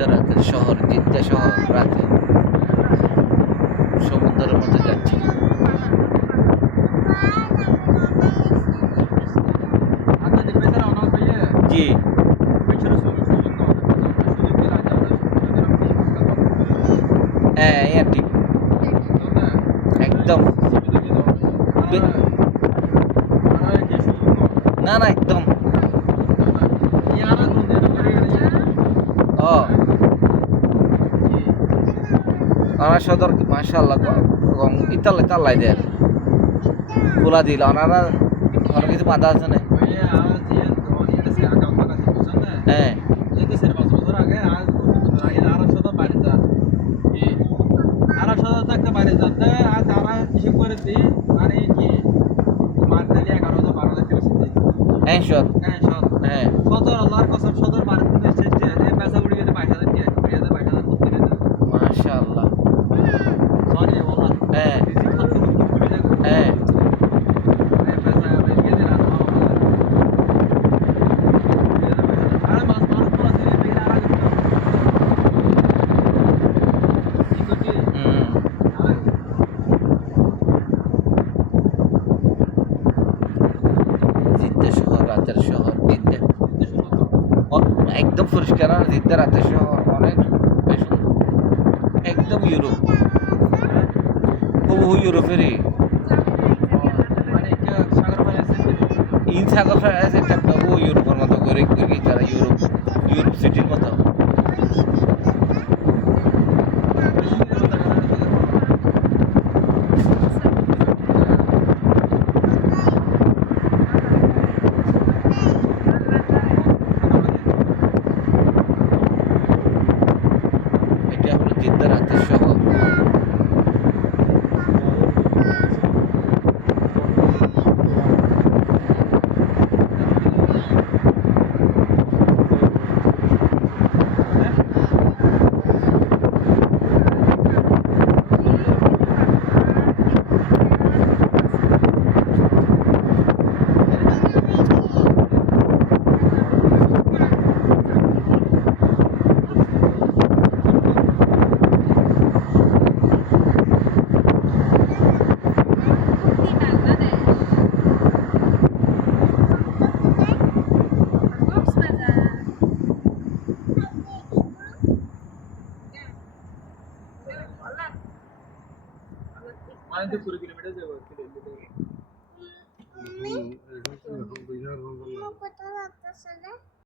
জিদ্দা রাতের শহর, জিদ্দা শহর রাতে সমুদ্রের মধ্যে যাচ্ছি। জি, হ্যাঁ, ঠিক একদম। না না একদম। ও ওনারা সদর মাশাআল্লাহ এবং ইতালে তাল্লাই দেন খোলা দিল ওনারা অনেক কিছু বাধা আছে না। হ্যাঁ হ্যাঁ সর হ্যাঁ মাশাআল্লাহ হ্যাঁ হ্যাঁ জিদ্দা শহর রাতের শহর জিদ্দা একদম পরিষ্কার আর জিদ্দা রাতের শহর অনেক বেশ সুন্দর। একদম ইউরোপ হুবহু ইউরোপেরই ইন সাগর আছে একটা ও ইউরোপের মতো করে তারা ইউরোপ সিটির মতো। এটা হলো জিদ্দা রাতের শহর। মানে 2 কিলোমিটার যাবো